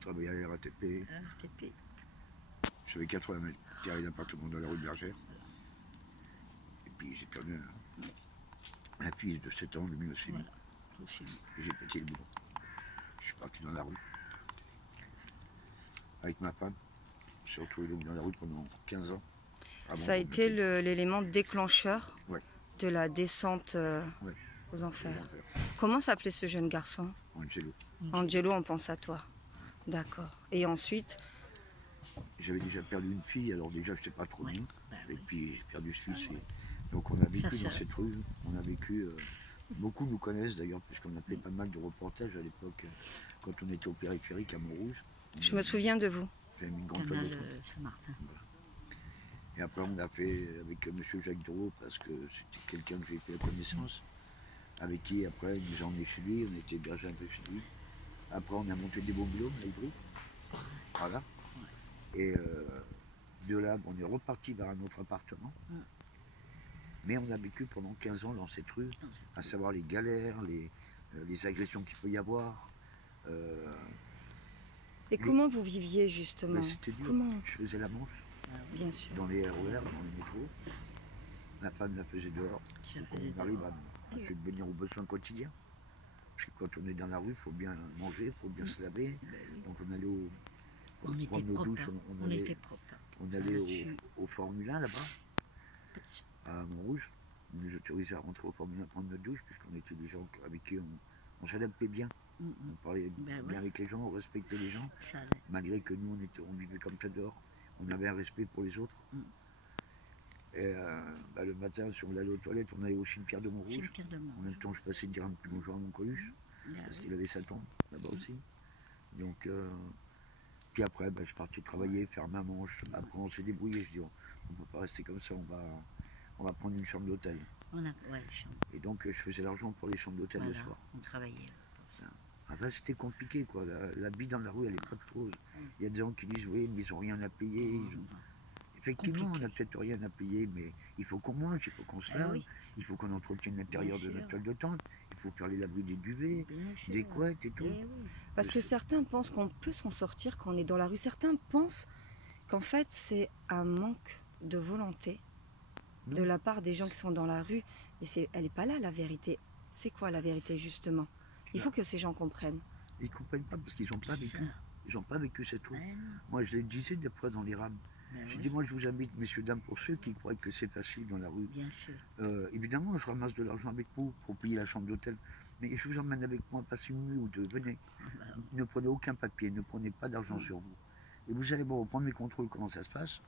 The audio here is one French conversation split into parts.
Je travaillais à la RATP. RATP. J'avais 80 mètres carrés d'appartement dans la rue de Bergère. Et puis j'ai perdu un fils de 7 ans de leucémie. Voilà. Et j'ai pété le boulot. Je suis parti dans la rue. Avec ma femme. Je suis retrouvé dans la rue pendant 15 ans. Ça a été l'élément déclencheur de la descente aux enfers. Comment s'appelait ce jeune garçon? Angelo. Angelo, on pense à toi. D'accord. Et ensuite? J'avais déjà perdu une fille, alors déjà je n'étais pas trop bien. Et puis j'ai perdu ce fils. Donc on a vécu dans cette rue. On a vécu. Beaucoup nous connaissent d'ailleurs, puisqu'on a fait pas mal de reportages à l'époque, quand on était au périphérique à Montrouge. Je me souviens de vous. J'avais mis une grande toile. Voilà. Et après on a fait avec M. Jacques Drouot, parce que c'était quelqu'un que j'ai fait la connaissance, avec qui après il nous a emmenés chez lui, on était hébergés un peu chez lui. Après on a monté des mobilhomes à Ivry. Voilà. Et de là, on est reparti vers un autre appartement. Mais on a vécu pendant 15 ans dans cette rue, à savoir les galères, les agressions qu'il peut y avoir. Et comment vous viviez justement? C'était dur. Comment? Je faisais la manche. Bien sûr. Dans les RER, dans les métros. Ma femme la faisait dehors. Donc on arrive à subvenir aux besoins quotidiens. Parce que quand on est dans la rue, il faut bien manger, il faut bien se laver. Donc on allait prendre nos douches, on allait au Formule 1 là-bas, à Montrouge. On nous autorisait à rentrer au Formule 1 prendre notre douche, puisqu'on était des gens avec qui on s'adaptait bien. On parlait bien avec les gens, on respectait les gens, malgré que nous on vivait comme ça dehors. On avait un respect pour les autres. Et le matin, si on allait aux toilettes, on allait au cimetière de Montrouge. En même temps, je passais dire un petit bonjour à mon Coluche, parce qu'il avait sa tombe là-bas aussi. Donc, puis après, je partais travailler, faire ma manche. Après, on s'est débrouillé. Je dis, on ne peut pas rester comme ça, on va prendre une chambre d'hôtel. Et donc, je faisais l'argent pour les chambres d'hôtel le soir. On travaillait. Après, c'était compliqué, quoi. La vie dans la rue, elle est pas trop. Il y a des gens qui disent, oui, mais ils n'ont rien à payer. Effectivement, on n'a peut-être rien à payer, mais il faut qu'on mange, il faut qu'on se lave, il faut qu'on entretienne l'intérieur de notre toile de tente, il faut faire les laveries des duvets, des couettes et tout. Parce que certains pensent qu'on peut s'en sortir quand on est dans la rue. Certains pensent qu'en fait, c'est un manque de volonté de la part des gens qui sont dans la rue. Mais elle n'est pas là, la vérité. C'est quoi la vérité, justement? Il faut que ces gens comprennent. Ils ne comprennent pas parce qu'ils n'ont pas vécu. Ils n'ont pas vécu cette rue. Moi, je les disais des fois dans les rames. J'ai dit, moi, je vous invite, messieurs, dames, pour ceux qui croient que c'est facile dans la rue. Bien sûr. Évidemment, je ramasse de l'argent avec vous pour payer la chambre d'hôtel. Mais je vous emmène avec moi, passer une nuit ou deux. Venez. Ne prenez aucun papier, ne prenez pas d'argent sur vous. Et vous allez voir au premier contrôle comment ça se passe.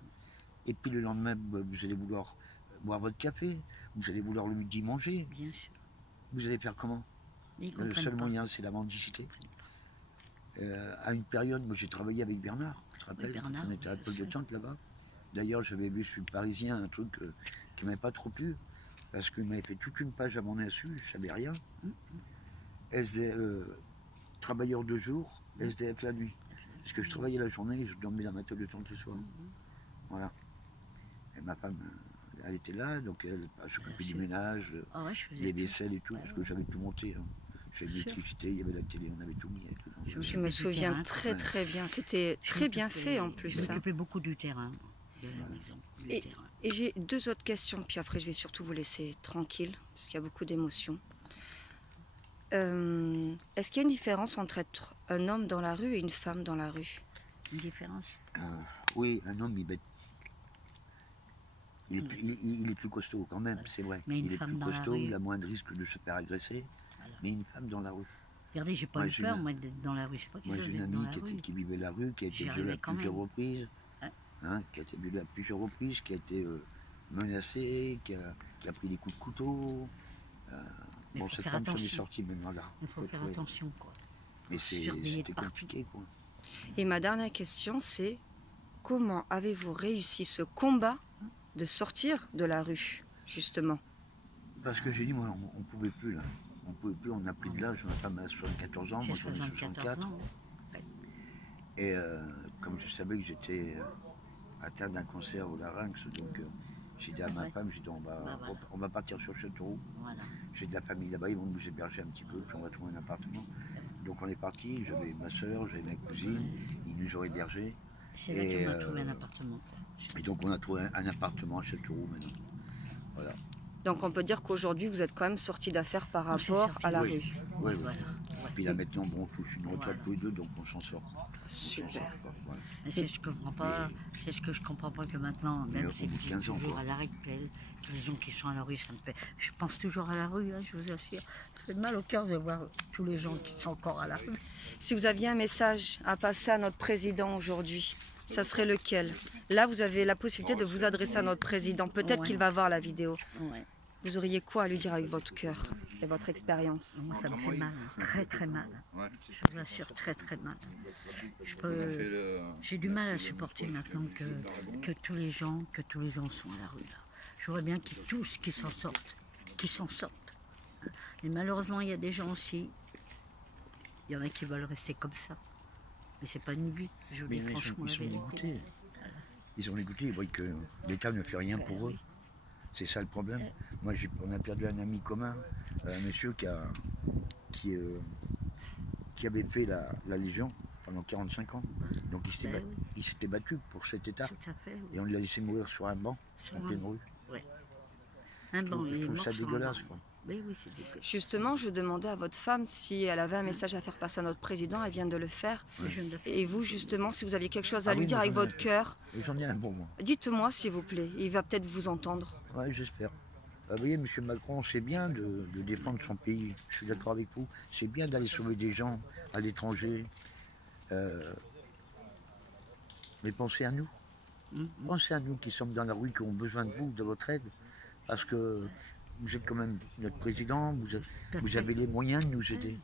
Et puis le lendemain, vous allez vouloir boire votre café. Vous allez vouloir le midi manger. Bien sûr. Vous allez faire comment? Le seul moyen, c'est la mendicité. À une période, moi j'ai travaillé avec Bernard, tu te rappelles, on était à Paul de Tente là-bas. D'ailleurs, j'avais vu, je suis parisien, un truc qui m'avait pas trop plu, parce qu'il m'avait fait toute une page à mon insu, je savais rien. Travailleur de jour, SDF la nuit. Parce que je travaillais la journée et je dormais dans ma table de tente le soir. Voilà. Et ma femme, elle était là, donc elle s'occupait du ménage, les vaisselles et tout, parce que j'avais tout monté. J'avais l'électricité, il y avait la télé, on avait tout mis. Je me souviens très bien, c'était très bien fait en plus. Je m'occupais beaucoup du terrain, de la maison. Et j'ai deux autres questions, puis après je vais surtout vous laisser tranquille, parce qu'il y a beaucoup d'émotions. Est-ce qu'il y a une différence entre être un homme dans la rue et une femme dans la rue? Une différence? Oui, un homme, il est plus costaud quand même, c'est vrai. Il est plus costaud, il a moins de risque de se faire agresser. Mais une femme dans la rue. Regardez, j'ai pas eu peur, moi, d'être dans la rue. Je sais pas moi, j'ai une amie qui vivait la rue, qui a été violée à plusieurs reprises. Qui a été violée à plusieurs reprises, qui a été menacée, qui a pris des coups de couteau. Bon, cette femme s'en est sortie maintenant là. Il faut faire attention, quoi. Mais c'était compliqué, quoi. Et ma dernière question, c'est comment avez-vous réussi ce combat de sortir de la rue, justement? Parce que j'ai dit, moi, on ne pouvait plus, là. On ne pouvait plus, on a pris de l'âge, ma femme a 74 ans, moi j'en ai 64. Et comme je savais que j'étais atteint d'un cancer au larynx, donc j'ai dit à ma femme, j'ai dit on va partir sur Châteauroux. J'ai de la famille là-bas, ils vont nous héberger un petit peu, puis on va trouver un appartement. Donc on est parti, j'avais ma soeur, j'avais ma cousine, nous ont hébergés. C'est là Et, qu'on a trouvé un appartement. Et donc on a trouvé un appartement à Châteauroux maintenant. Voilà. Donc on peut dire qu'aujourd'hui, vous êtes quand même sorti d'affaires par On s'est rapport sortis, à la oui. rue. Oui, oui. Voilà. Puis là maintenant, bon, on touche une retraite tous les deux, donc on s'en sort. Super. Voilà. Mais c'est ce que je comprends pas. C'est ce que je comprends pas que maintenant, Mais même au si bout de c'est 15 ans, toujours quoi. à l'arrêt de pelle, les gens qui sont à la rue, ça me fait. Je pense toujours à la rue, hein, je vous assure. Ça fait mal au cœur de voir tous les gens qui sont encore à la rue. Si vous aviez un message à passer à notre président aujourd'hui, ça serait lequel? Là, vous avez la possibilité de vous adresser à notre président. Peut-être Ouais. qu'il va voir la vidéo. Ouais. Vous auriez quoi à lui dire avec votre cœur et votre expérience? Moi, ça me fait mal, hein, très très mal. Ouais. Je vous assure, très très mal. J'ai du mal à supporter maintenant que tous les gens sont à la rue là. Je voudrais bien qu'ils tous qui s'en sortent, Et malheureusement, il y a des gens aussi. Il y en a qui veulent rester comme ça. Mais c'est pas une vie. Je vous Mais dis franchement ils la sont vérité. dégoûtés. Ils sont dégoûtés, ils voient que l'État ne fait rien pour eux. C'est ça le problème. Moi, on a perdu un ami commun, un monsieur qui avait fait la Légion pendant 45 ans. Donc Ben il s'était battu pour cet État. Tout à fait. Oui. Et on l'a laissé mourir sur un banc, Sur en un pleine banc. rue. Un banc, il Je est trouve mort ça sur un dégueulasse, banc. quoi. Oui, oui, c'est dégueulasse. Justement, je demandais à votre femme si elle avait un message à faire passer à notre président. Elle vient de le faire. Mais je ne le fais Et vous, justement, si vous aviez quelque chose à Ah lui oui, dire moi, avec j'en ai- votre cœur, Et j'en ai un bon, moi. dites-moi s'il vous plaît. Il va peut-être vous entendre. Ouais, j'espère. Vous voyez, M. Macron, c'est bien de défendre son pays. Je suis d'accord avec vous. C'est bien d'aller sauver des gens à l'étranger. Mais pensez à nous. Pensez à nous qui sommes dans la rue, qui ont besoin de vous, de votre aide. Parce que vous êtes quand même notre président, vous avez les moyens de nous aider.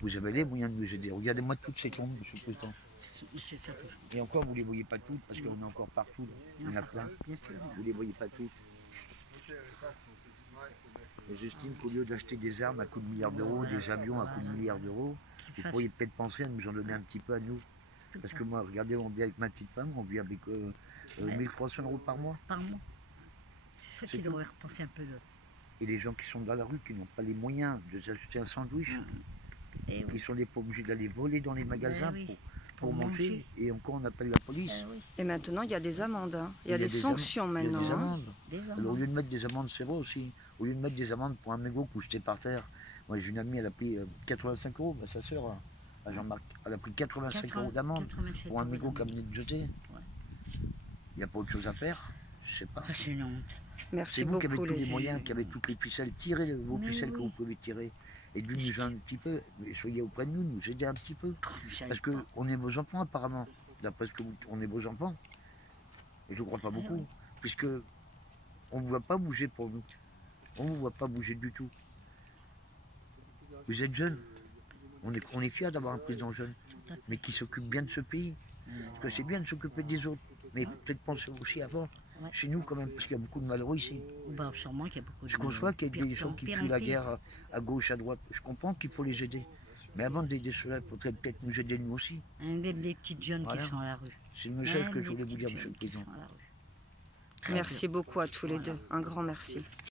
Vous avez les moyens de nous aider. Regardez-moi toutes ces tombes, M. le Président. C'est ça que je Et encore, vous ne les voyez pas toutes, parce qu'on est encore partout. Il y en a plein. bien sûr. Vous ne les voyez pas toutes. Et j'estime qu'au lieu d'acheter des armes à coups de milliards d'euros, des avions à coups de milliards d'euros, vous pourriez peut-être penser à nous en donner un petit peu à nous. Parce que moi, regardez, on vit avec ma petite femme, on vit avec 1300 € par mois. Par mois. C'est ça C'est qu'il tout. devrait repenser un peu de. Et les gens qui sont dans la rue, qui n'ont pas les moyens de s'acheter un sandwich, Eh qui oui. sont pas obligés d'aller voler dans les magasins oui. pour Pour manger, manger. et encore on appelle la police. Eh oui. Et maintenant, il y a des amendes. Hein. Il y a Il y a des des sanctions Il y a maintenant. des hein. amendes. Des Alors, au amendes. lieu de mettre des amendes, c'est vrai aussi. Au lieu de mettre des amendes pour un mégot couché par terre, moi j'ai une amie, elle a pris 85 €, sa sœur, à Jean-Marc, elle a pris 85 € d'amende 87 pour un € mégot d'amende. qu'elle venait de jeter. Il n'y a pas autre chose à faire, je sais pas. Ah, c'est une honte. Merci C'est vous qui avez beaucoup, tous les les moyens, qui avez toutes les ficelles, tirez vos Mais ficelles que oui. vous pouvez tirer. Et de nous un petit peu, mais soyez auprès de nous, nous aider un petit peu. Vous savez Parce pas. qu'on est vos enfants apparemment, d'après ce que on est vos enfants. Et je ne crois pas beaucoup, oui. puisque on ne voit pas bouger pour nous. On ne vous voit pas bouger du tout. Vous êtes jeune. On est fiers d'avoir un président jeune, Tout à fait. mais qui s'occupe bien de ce pays. Parce que c'est bien de s'occuper des autres, mais peut-être penser aussi avant. Ouais. Chez nous quand même, parce qu'il y a beaucoup de malheureux ici. Bah, sûrement qu'il y a beaucoup de. Je conçois qu'il y a Pire, des gens pire, qui pire fuient en la pire. guerre à gauche, à droite. Je comprends qu'il faut les aider. Mais avant d'aider ceux-là, il faudrait peut-être nous aider nous aussi. Même les petites jeunes Voilà. qui sont à la rue. C'est le message Même que je les voulais vous petites dire, jeunes Monsieur le qui Président. sont à la rue. Très Merci bien. beaucoup à tous les deux. Un grand merci.